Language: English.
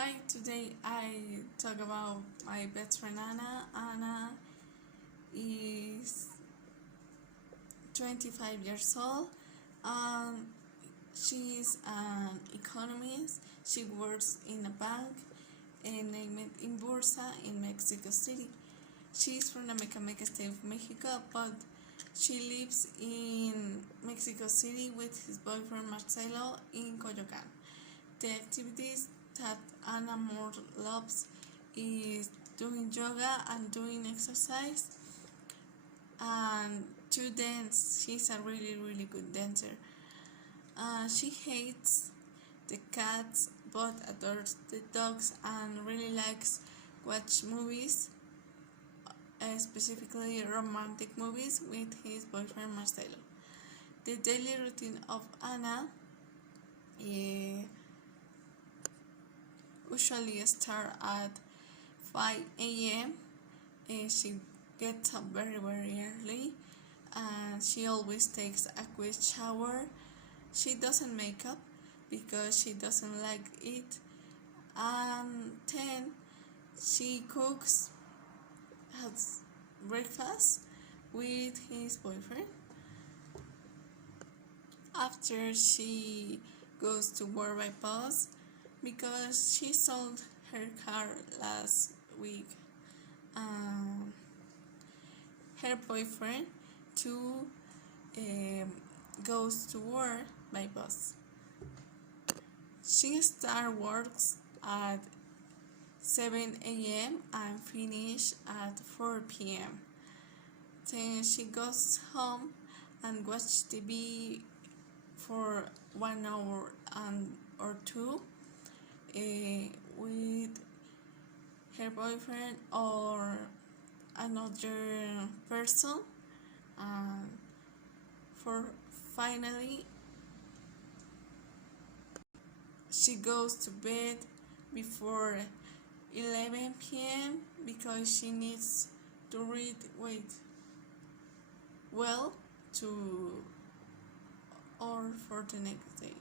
Hi, today I talk about my best friend Ana. Ana is 25 years old. Um, she is an economist. She works in a bank named in Bursa in Mexico City. She is from the Mecameca state of Mexico, but she lives in Mexico City with his boyfriend Marcelo in Coyoacán. The activities that Ana more loves is doing yoga and doing exercise and to dance. She's a really good dancer. She hates the cats but adores the dogs and really likes watch movies, specifically romantic movies with his boyfriend Marcelo. The daily routine of Ana usually start at 5 a.m. She gets up very early and she always takes a quick shower. She doesn't make up because she doesn't like it. And 10, she cooks, has breakfast with his boyfriend. After, she goes to work by bus because she sold her car last week. Her boyfriend too goes to work by bus. She starts works at 7 a.m. and finish at 4 p.m. Then she goes home and watches TV for 1 hour or two with her boyfriend or another person. For finally, she goes to bed before 11 p.m. because she needs to read well to or for the next day.